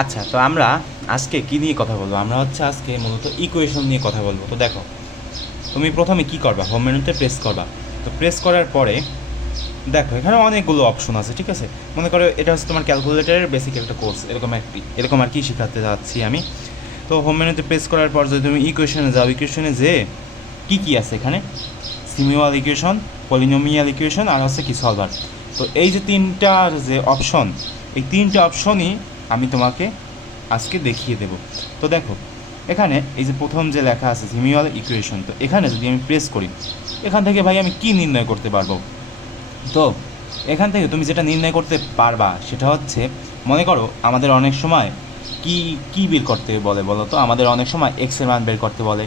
আচ্ছা তো আমরা আজকে কি নিয়ে কথা বলব? আমরা হচ্ছে আজকে মূলত ইকুয়েশন নিয়ে কথা বলব। তো দেখো, তুমি প্রথমে কি করবা? হোম মেনুতে প্রেস করবা। তো প্রেস করার পরে, দেখো, এখানে অনেকগুলো অপশন আছে, ঠিক আছে? মনে করো এটা হচ্ছে তোমার ক্যালকুলেটারের বেসিক একটা কোর্স এরকম একটি, এরকম আর কি শেখাতে যাচ্ছি আমি। তো হোম মেনুতে প্রেস করার পর যদি তুমি ইকুয়েশনে যাও ইকুয়েশনে যে কি কি আছে এখানে? সিমিওয়াল ইকুয়েশন পলিনোমিয়াল ইকুয়েশন আর হচ্ছে কি সলভার তো এই যে তিনটার যে অপশন এই তিনটা অপশনই আমি তোমাকে আজকে দেখিয়ে দেব। তো দেখো, এখানে এই যে প্রথম যে লেখা আছে সিমিওয়াল ইকুয়েশন তো এখানে যদি আমি প্রেস করি, এখান থেকে ভাই আমি কি নির্ণয় করতে পারব? তো এখান থেকে তুমি যেটা নির্ণয় করতে পারবা, সেটা হচ্ছে, মনে করো আমাদের অনেক সময় কি কি বের করতে বলে বলো তো? আমাদের অনেক সময় এক্সের মান বের করতে বলে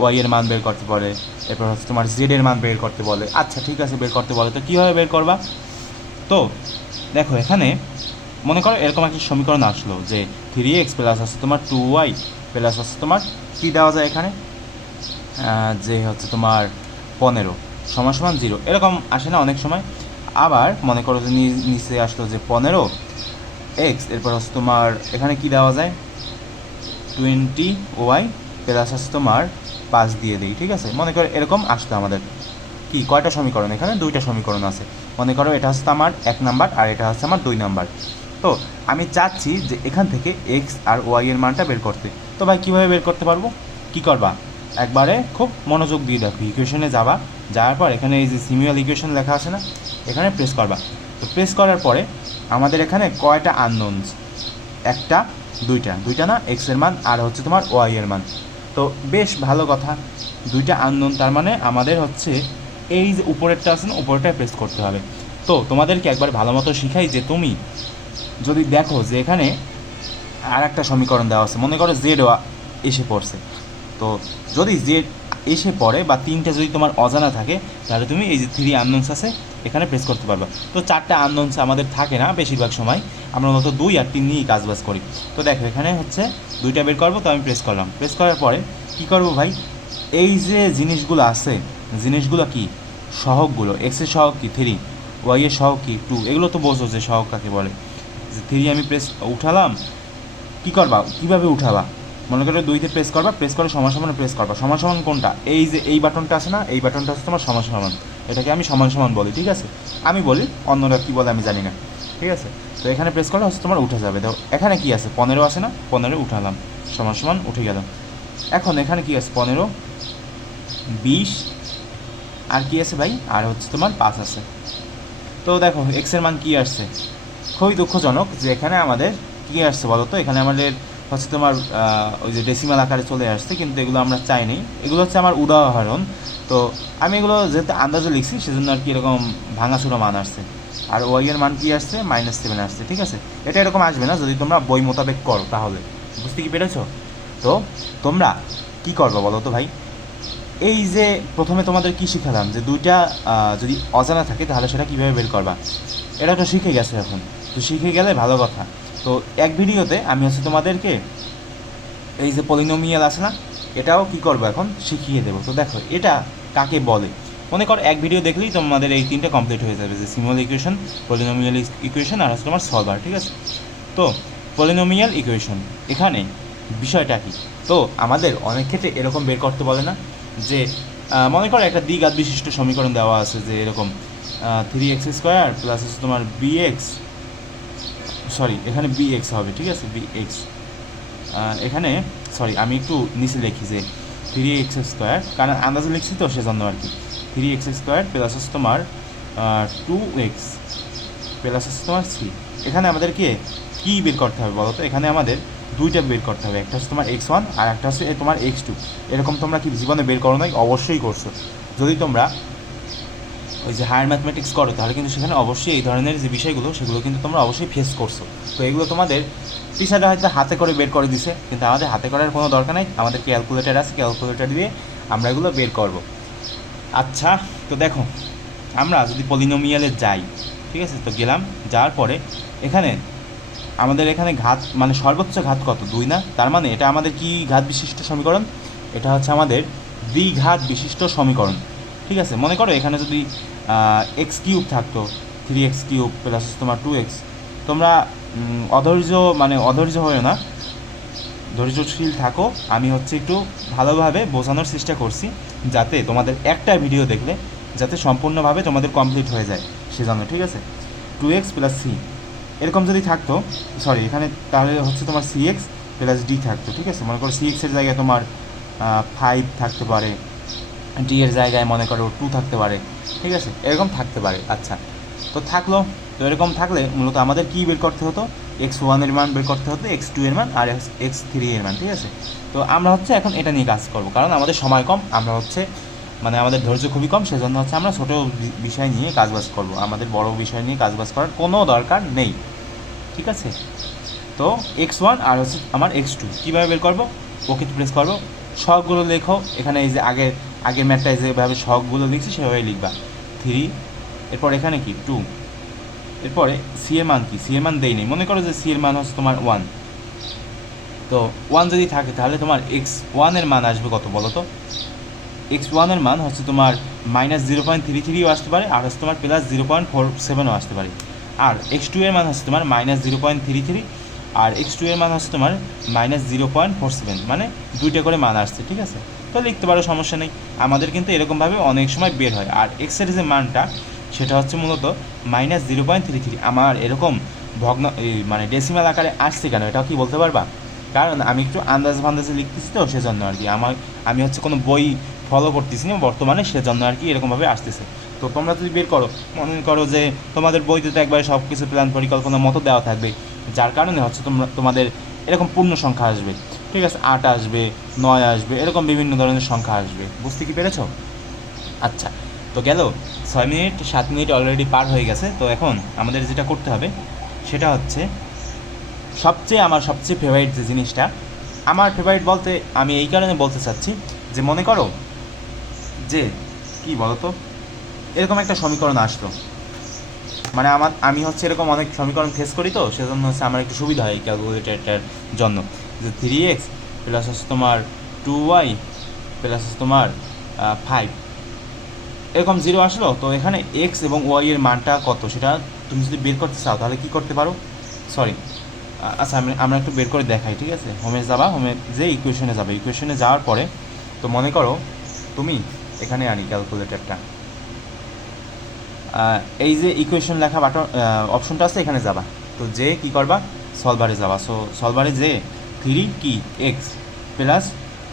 ওয়াই এর মান বের করতে বলে, এরপর হচ্ছে তোমার জেড এর মান বের করতে বলে। আচ্ছা ঠিক আছে, বের করতে বলে, তো কীভাবে বের করবা? তো দেখো, এখানে মনে করো এরকম একটা সমীকরণ আসলো যে থ্রি এক্স প্লাস আছে তোমার টু ওয়াই প্লাস আছে তোমার কী দেওয়া যায় এখানে? যে হচ্ছে তোমার পনেরো সমান সমান জিরো এরকম আসে না অনেক সময়। আবার মনে করো যে নিচে আসলো যে পনেরো এক্স এরপর হচ্ছে তোমার এখানে কি দেওয়া যায়? টোয়েন্টি ওয়াই প্লাস হচ্ছে তোমার পাঁচ দিয়ে দিই, ঠিক আছে? মনে করো এরকম আসতো আমাদের। কি, কয়টা সমীকরণ? এখানে দুইটা সমীকরণ আছে। মনে করো এটা হচ্ছে আমার এক নাম্বার আর এটা হচ্ছে আমার দুই নাম্বার। তো আমি চাচ্ছি যে এখান থেকে এক্স আর ওয়াই এর মানটা বের করতে। তো ভাই, কীভাবে বের করতে পারব? কি করবা? একবারে খুব মনোযোগ দিয়ে দেখো ইকুয়েশনে যাবা, যাওয়ার পর এখানে এই যে সিমিউয়াল ইকুয়েশন লেখা আছে না, এখানে প্রেস করবা। তো প্রেস করার পরে আমাদের এখানে কয়টা আননোনস একটা, দুইটা। দুইটা না এক্সের মান আর হচ্ছে তোমার ওয়াই এর মান। তো বেশ ভালো কথা। দুইটা আননোন তার মানে আমাদের হচ্ছে এই যে উপরেরটা আছে না, উপরেরটায় প্রেস করতে হবে। তো তোমাদেরকে একবার ভালো মতো শিখাই যে তুমি যদি দেখো যে এখানে আর একটা সমীকরণ দেওয়া আছে, মনে করো জেড এসে পড়ছে। তো যদি জেড এসে পড়ে বা তিনটা যদি তোমার অজানা থাকে, তাহলে তুমি এই যে থ্রি আননোনস আছে, এখানে প্রেস করতে পারবা। তো চারটা আননোনস আমাদের থাকে না বেশিরভাগ সময়, আমরা মতো দুই আর তিন নিয়েই কাজবাজ করি। তো দেখো এখানে হচ্ছে দুইটা বের করব, তো আমি প্রেস করলাম। প্রেস করার পরে কী করব ভাই? এই যে জিনিসগুলো আছে, জিনিসগুলো কি? সহগগুলো। এক্সের সহগ কি? থ্রি ওয়াইয়ের সহগ কি? টু এগুলো তো বোঝো যে সহগ কাকে বলে। থ্রি আমি প্রেস উঠালাম, কী করবা? কীভাবে উঠাবা? মনে করো দুইতে প্রেস করবা প্রেস করে সমান সমান প্রেস করবা। সমান সমান কোনটা? এই যে এই বাটনটা আছে না, এই বাটনটা হচ্ছে তোমার সমান সমান। এটাকে আমি সমান সমান বলি, ঠিক আছে? আমি বলি, অন্যরা কী বলে আমি জানি না, ঠিক আছে? তো এখানে প্রেস করলে হচ্ছে তোমার উঠে যাবে। দেখো, এখানে কি আছে? পনেরো আছে না? পনেরো উঠালাম, সমান সমান উঠে গেলাম। এখন এখানে কি আছে? পনেরো, বিশ, আর কি আছে ভাই? আর হচ্ছে তোমার পাঁচ আছে। তো দেখো এক্সের মান কি আসছে? খুবই দুঃখজনক যে এখানে আমাদের কী আসছে বলো তো এখানে আমাদের হচ্ছে তোমার ওই যে ডেসিমাল আকারে চলে আসছে, কিন্তু এগুলো আমরা চাইনি। এগুলো হচ্ছে আমার উদাহরণ। তো আমি এগুলো যেহেতু আন্দাজে লিখছি, সেজন্য আর কি এরকম ভাঙাচুরা মান আসছে। আর ওয়াই এর মান কি আসছে? মাইনাস সেভেন আসছে, ঠিক আছে? এটা এরকম আসবে না, যদি তোমরা বই মোতাবেক করো তাহলে। বুঝতে কি পেরেছ? তো তোমরা কি করবে বলো তো ভাই? এই যে প্রথমে তোমাদের কি শিখালাম? যে দুইটা যদি অজানা থাকে তাহলে সেটা কীভাবে বের করবা? এটা তো শিখে গেছে এখন। তো শিখে গেলে ভালো কথা। তো এক ভিডিওতে আমি হচ্ছে তোমাদেরকে এই যে পলিনোমিয়াল আছে না, এটাও কি করব এখন? শিখিয়ে দেবো। তো দেখো, এটা কাকে বলে? মনে কর এক ভিডিও দেখলেই তোমাদের এই তিনটা কমপ্লিট হয়ে যাবে, যে সিমল ইকুয়েশন পলিনোমিয়াল ইকুয়েশন আর হচ্ছে তোমার সলভার ঠিক আছে? তো পলিনোমিয়াল ইকুয়েশন এখানে বিষয়টা কি? তো আমাদের অনেক ক্ষেত্রে এরকম বের করতে বলে না, যে মনে করো একটা দ্বিঘাত বিশিষ্ট সমীকরণ দেওয়া আছে, যে এরকম থ্রি এক্স স্কোয়ার প্লাস হচ্ছে তোমার বি এক্স সরি এখানে বি এক্স হবে, ঠিক আছে? বি এক্স এখানে সরি আমি একটু নিচে লিখি যে থ্রি এক্স স্কোয়ার কারণ আন্দাজে লিখছি তো, সেজন্য আর কি। থ্রি এক্স স্কোয়ার প্লাস হচ্ছে তোমার টু এক্স প্লাস হচ্ছে তোমার সি এখানে আমাদেরকে কী বের করতে হবে বলো তো এখানে আমাদের দুইটা বের করতে হবে, একটা হচ্ছে তোমার এক্স ওয়ান আর একটা হচ্ছে তোমার এক্স টু এরকম তোমরা কি জীবনে বের করো নাই? অবশ্যই করছ। যদি তোমরা ওই যে হায়ার ম্যাথমেটিক্স করো, তাহলে কিন্তু সেখানে অবশ্যই এই ধরনের যে বিষয়গুলো, সেগুলো কিন্তু তোমরা অবশ্যই ফেস করছ। তো এগুলো তোমাদের টিচাররা হয়তো হাতে করে বের করে দিছে, কিন্তু আমাদের হাতে করার কোনো দরকার নেই, আমাদের ক্যালকুলেটার আছে ক্যালকুলেটার দিয়ে আমরা এগুলো বের করব। আচ্ছা তো দেখো, আমরা যদি পলিনোমিয়ালে যাই, ঠিক আছে, তো গেলাম, যাওয়ার পরে এখানে আমাদের এখানে ঘাত মানে সর্বোচ্চ ঘাত কত? দুই না? তার মানে এটা আমাদের কি ঘাত বিশিষ্ট সমীকরণ? এটা হচ্ছে আমাদের দ্বিঘাত বিশিষ্ট সমীকরণ। ঠিক আছে, মনে করো এখানে যদি এক্স কিউব থাকতো থ্রি এক্স কিউব প্লাস তোমার টু এক্স তোমরা অধৈর্য মানে অধৈর্য হয়েও না। ধৈর্যশীল থাকো। আমি হচ্ছে একটু ভালোভাবে বোঝানোর চেষ্টা করছি, যাতে তোমাদের একটা ভিডিও দেখলে, যাতে সম্পূর্ণভাবে তোমাদের কমপ্লিট হয়ে যায় সেজন্য, ঠিক আছে? টু এক্স প্লাস সি এরকম যদি থাকতো সরি এখানে তাহলে হচ্ছে তোমার সি এক্স প্লাস ডি থাকতো, ঠিক আছে? মনে করো সি এক্সের জায়গায় তোমার ফাইভ থাকতে পারে। ডি এর জায়গায় মনে করো টু থাকতে পারে, ঠিক আছে? এরকম থাকতে পারে আচ্ছা। তো থাকল, তো এরকম থাকলে মূলত আমাদের কী বের করতে হতো? এক্স ওয়ানের মান বের করতে হতো এক্স টু এর মান, আর এক্স থ্রি এর মান, ঠিক আছে? তো আমরা হচ্ছে এখন এটা নিয়ে কাজ করব, কারণ আমাদের সময় কম, আমরা হচ্ছে মানে আমাদের ধৈর্য খুবই কম, সেজন্য হচ্ছে আমরা ছোটো বিষয় নিয়ে কাজবাজ করব, আমাদের বড় বিষয় নিয়ে কাজবাজ করার কোনো দরকার নেই, ঠিক আছে? তো এক্স ওয়ান আর হচ্ছে আমার এক্স টু কীভাবে বের করব? ওকে প্রেস করব। সবগুলো লেখো, এখানে এই যে আগের আগের ম্যাটটায় যেভাবে শখগুলো লিখছি সেভাবেই লিখবা। থ্রি এরপর এখানে কি? টু এরপরে সি এর মান কি? সি এর মান দেই নেই। মনে করো যে সি এর মান হচ্ছে তোমার ওয়ান তো ওয়ান যদি থাকে, তাহলে তোমার এক্স ওয়ানের মান আসবে কত বলো তো? এক্স ওয়ানের মান হচ্ছে তোমার মাইনাস জিরো পয়েন্ট থ্রি থ্রিও আসতে পারে, আর হচ্ছে তোমার প্লাস জিরো পয়েন্ট ফোর সেভেনও আসতে পারে। আর এক্স টু এর মান হচ্ছে তোমার minus zero point three three আর এক্স টু এর মান হচ্ছে তোমার minus zero point four seven মানে দুইটা করে মান আসছে, ঠিক আছে? তো লিখতে পারো, সমস্যা নেই। আমাদের কিন্তু এরকমভাবে অনেক সময় বের হয়। আর এক্সের যে মানটা, সেটা হচ্ছে মূলত minus zero point three three আমার এরকম ভগ্ন মানে ডেসিমাল আকারে আসছে কেন, এটাও কি বলতে পারবা? কারণ আমি একটু আন্দাজ ফান্দাজে লিখতেছি তো, সেজন্য আর কি। আমার, আমি হচ্ছে কোনো বই ফলো করতেছি না, বর্তমানে সেজন্য আর কি এরকমভাবে আসতেছে। তো তোমরা যদি বের করো, মনে করো যে তোমাদের বইতে তো একবারে সব কিছু প্ল্যান পরিকল্পনা মতো দেওয়া থাকবে। যার কারণে হচ্ছে তোমরা, তোমাদের এরকম পূর্ণ সংখ্যা আসবে। ঠিক আছে, আট আসবে, নয় আসবে, এরকম বিভিন্ন ধরনের সংখ্যা আসবে। বুঝতে কি পেরেছ? আচ্ছা তো গেল, ছয় মিনিট, সাত মিনিট অলরেডি পার হয়ে গেছে, তো এখন আমাদের যেটা করতে হবে, সেটা হচ্ছে, সবচেয়ে আমার সবচেয়ে ফেভারিট যে জিনিসটা, আমার ফেভারিট বলতে আমি এই কারণে বলতে চাচ্ছি যে মনে করো যে, কি বলতো, এরকম একটা সমীকরণ আসলো। মানে আমার, আমি হচ্ছে এরকম অনেক সমীকরণ ফেস করি তো, সেজন্য হচ্ছে আমার একটু সুবিধা হয় ক্যালকুলেটারটার জন্য। যে থ্রি এক্স প্লাস হচ্ছে তোমার টু ওয়াই প্লাস হচ্ছে তোমার ফাইভ এরকম জিরো আসলো, তো এখানে এক্স এবং ওয়াই এর মানটা কত? সেটা তুমি যদি বের করতে চাও, তাহলে কি করতে পারো? সরি আচ্ছা আমি আমরা একটু বের করে দেখাই, ঠিক আছে? হোমে যাবা হোমে যে ইকুয়েশনে যাবে ইকুয়েশনে যাওয়ার পরে, তো মনে করো তুমি এখানে আনি ক্যালকুলেটরটা এই যে ইকুয়েশন লেখা বাটন অপশনটা আছে, এখানে যাবা। তো যে কি করবা? সলভারে যাবা। সো সলভারে যে থ্রি কি এক্স প্লাস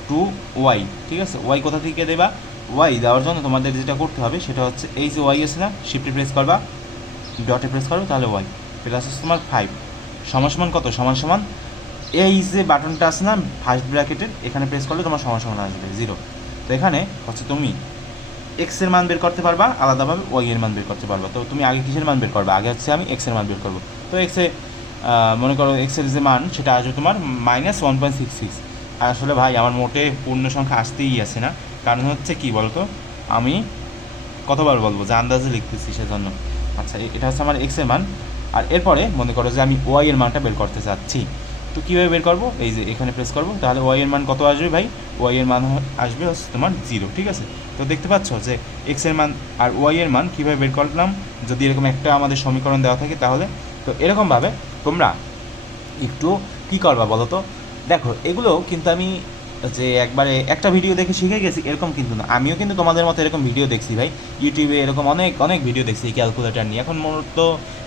টু ওয়াই ঠিক আছে? ওয়াই কোথা থেকে দেবা? ওয়াই দেওয়ার জন্য তোমাদের যেটা করতে হবে, সেটা হচ্ছে এই যে ওয়াই আছে না শিফটে প্রেস করবা ডটে প্রেস করো, তাহলে ওয়াই প্লাস হচ্ছে তোমার ফাইভ সমান সমান কত? সমান সমান এই যে বাটনটা আছে না ফার্স্ট ব্র্যাকেটের এখানে প্রেস করলে তোমার সমান সমান আসবে জিরো তো এখানে হচ্ছে তুমি এক্সের মান বের করতে পারবা, আলাদাভাবে ওয়াই এর মান বের করতে পারবা। তো তুমি আগে কিসের মান বের করবে? আগে হচ্ছে আমি এক্সের মান বের করব। তো এক্সে মনে করো এক্সের যে মান, সেটা আসবে তোমার minus one point six six আসলে ভাই, আমার মোটে পূর্ণ সংখ্যা আসতেই আছে না। কারণ হচ্ছে কি বলতো? আমি কতবার বলব? যে আন্দাজে লিখতেছি সেজন্য। আচ্ছা এটা হচ্ছে আমার এক্সের মান। আর এরপরে মনে করো যে আমি ওয়াই এর মানটা বের করতে চাচ্ছি। তো কীভাবে বের করব? এই যে এখানে প্রেস করব। তাহলে ওয়াই এর মান কত আসবে ভাই? ওয়াই এর মান আসবে হচ্ছে তোমার জিরো ঠিক আছে? তো দেখতে পাচ্ছ যে এক্সের মান আর ওয়াই এর মান কীভাবে বের করলাম? যদি এরকম একটা আমাদের সমীকরণ দেওয়া থাকে তাহলে। তো এরকমভাবে তোমরা একটু কী করবা বলো তো? দেখো, এগুলো কিন্তু আমি যে একবারে একটা ভিডিও দেখে শিখে গেছি, এরকম কিন্তু না। আমিও কিন্তু তোমাদের মতো এরকম ভিডিও দেখছি ভাই। ইউটিউবে এরকম অনেক অনেক ভিডিও দেখছি ক্যালকুলেটার নিয়ে। এখন মূলত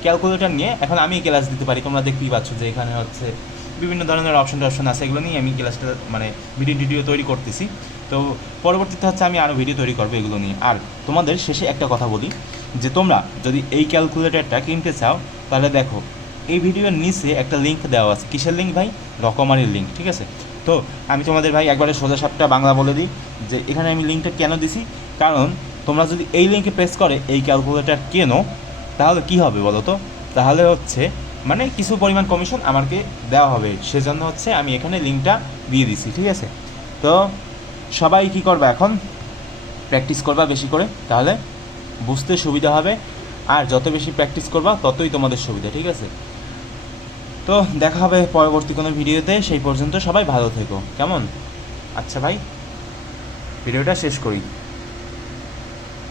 ক্যালকুলেটার নিয়ে এখন আমি ক্লাস দিতে পারি। তোমরা দেখতেই পাচ্ছ যে এখানে হচ্ছে বিভিন্ন ধরনের অপশন টপশন আছে। এগুলো নিয়ে আমি ক্লাসটা মানে ভিডিও টিডিও তৈরি করতেছি। তো পরবর্তীতে হচ্ছে আমি আরও ভিডিও তৈরি করব এগুলো নিয়ে। আর তোমাদের শেষে একটা কথা বলি, যে তোমরা যদি এই ক্যালকুলেটারটা কিনতে চাও, তাহলে দেখো এই ভিডিওর নিচে একটা লিঙ্ক দেওয়া আছে। কিসের লিঙ্ক ভাই? রকমারির লিঙ্ক ঠিক আছে? তো আমি তোমাদের ভাই একবারে সোজা সাপটা বাংলা বলে দিই যে এখানে আমি লিঙ্কটা কেন দিছি? কারণ তোমরা যদি এই লিঙ্কে প্রেস করে, এই ক্যালকুলেটার কেনো, তাহলে কি হবে বলো তো? তাহলে হচ্ছে মানে কিছু পরিমাণ কমিশন আমাকে দেওয়া হবে। সেজন্য হচ্ছে আমি এখানে লিঙ্কটা দিয়ে দিছি, ঠিক আছে? তো সবাই কি করবে এখন? প্র্যাকটিস করবা বেশি করে, তাহলে বুঝতে সুবিধা হবে। আর যত বেশি প্র্যাকটিস করবা, ততই তোমাদের সুবিধা, ঠিক আছে? তো দেখা হবে পরবর্তী কোনো ভিডিওতে, সেই পর্যন্ত সবাই ভালো থেকো। কেমন? আচ্ছা ভাই, ভিডিওটা শেষ করি।